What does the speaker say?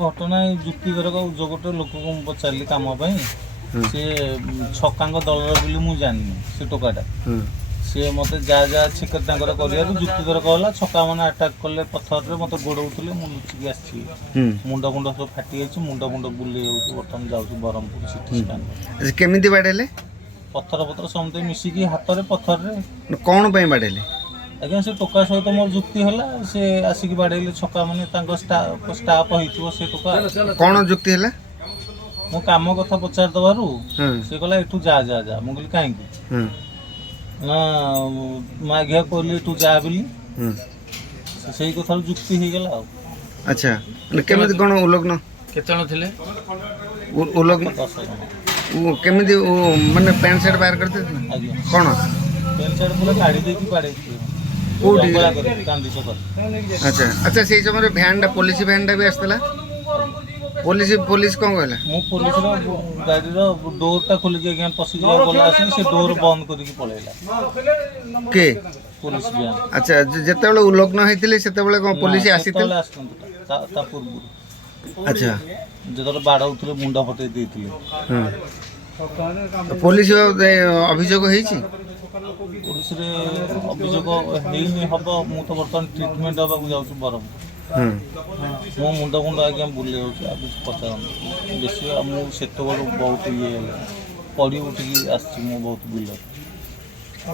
ଘଟଣା ଯୁକ୍ତିକରକ ଯୋଗଟେ ଲୋକକୁ ମୁଁ ପଚାରିଲି କାମ ପାଇଁ ସେ ଛକାଙ୍କ ଦଳର ବୋଲି ମୁଁ ଜାଣିନି ସେ ଟୋକାଟା ସିଏ ମୋତେ ଯାହା ଯାହା ଛେକ ତାଙ୍କର କରିବାରୁ ଯୁକ୍ତିକରକ ହେଲା ଛକା ମାନେ ଆଟାକ୍ କଲେ ପଥରରେ ମୋତେ ଗୋଡ଼ଉଥିଲେ ମୁଁ ଲୁଚିକି ଆସିଛି ମୁଣ୍ଡ ସବୁ ଫାଟି ଯାଇଛି ମୁଣ୍ଡ ବୁଲେଇ ଯାଉଛି ବର୍ତ୍ତମାନ ଯାଉଛି ବ୍ରହ୍ମପୁର ସିଟି ସ୍କାନ୍ କେମିତି ବାଡ଼େଇଲେ ପଥର ସମସ୍ତେ ମିଶିକି ହାତରେ ପଥରରେ କ'ଣ ପାଇଁ ବାଡ଼େଇଲେ ଆଜ୍ଞା ସେ ଟୋକା ସହିତ ମୋର ଯୁକ୍ତି ହେଲା ସେ ଆସିକି ବାଡ଼େଇଲେ ଛକା ମାନେ ତାଙ୍କ ଷ୍ଟାଫ୍ ହେଇଥିବ ସେ ଟୋକା କ'ଣ ଯୁକ୍ତି ହେଲା ମୁଁ କାମ କଥା ପଚାରି ଦେବାରୁ ସେ କହିଲା ଏଠୁ ଯା ମୁଁ କହିଲି କାହିଁକି ନା ମାଘିଆ କହିଲି ଏଠୁ ଯା ବୋଲି ସେଇ କଥାରୁ ଯୁକ୍ତି ହେଇଗଲା ଆଉ ଆଚ୍ଛା କେମିତି କ'ଣ ଉଲଗ୍ନ କେତେ ଜଣ ଥିଲେ ଉଲଗ୍ନ 10 ଜଣ କେମିତି ମାନେ ପ୍ୟାଣ୍ଟ ସାର୍ଟ ବାହାର କରିଥିଲେ ଆଜ୍ଞା କ'ଣ ପ୍ୟାଣ୍ଟ ସାର୍ଟ ପୁରା କାଢ଼ି ଦେଇକି ବାଡ଼େଇଥିଲେ କୋଉଠି କାନ୍ଦି ଛକରେ ଆଚ୍ଛା ଆଚ୍ଛା ସେଇ ସମୟରେ ଭ୍ୟାନ୍ଟା ପୋଲିସ ଭ୍ୟାନ୍ଟା ବି ଆସିଥିଲା ପୋଲିସ କ'ଣ କହିଲା ମୁଁ ପୋଲିସର ଗାଡ଼ିର ଡୋରଟା ଖୋଲିକି ଆଜ୍ଞା ପଶିଯିବା ଗଲା ଆସିକି ସେ ଡୋର ବନ୍ଦ କରିକି ପଳେଇଲା କିଏ ପୋଲିସ ଭ୍ୟାନ୍ ଆଚ୍ଛା ଯେତେବେଳେ ଉଲଗ୍ନ ହେଇଥିଲେ ସେତେବେଳେ କ'ଣ ପୋଲିସ ଆସିଥିଲେ ଆସିଛନ୍ତି ତା ପୂର୍ବରୁ ଆଚ୍ଛା ଯେତେବେଳେ ବାଡ଼ଉଥିଲେ ମୁଣ୍ଡ ଫଟେଇ ଦେଇଥିଲେ ପୋଲିସ ଅଭିଯୋଗ ହେଇଛି ପୋଲିସରେ ଅଭିଯୋଗ ହେଇନି ହବ ମୁଁ ତ ବର୍ତ୍ତମାନ ଟ୍ରିଟମେଣ୍ଟ ହେବାକୁ ଯାଉଛି ବ୍ରହ୍ମପୁର ମୋ ମୁଣ୍ଡ ଆଜ୍ଞା ବୁଲେଇ ଯାଉଛି ଆଉ କିଛି ପଚାରନ୍ତୁ ବେଶୀ ମୁଁ ସେତେବେଳୁ ବହୁତ ଇଏ ହେଲା ପଡ଼ି ଉଠିକି ଆସିଛି ମୁଁ ବହୁତ ବିଲ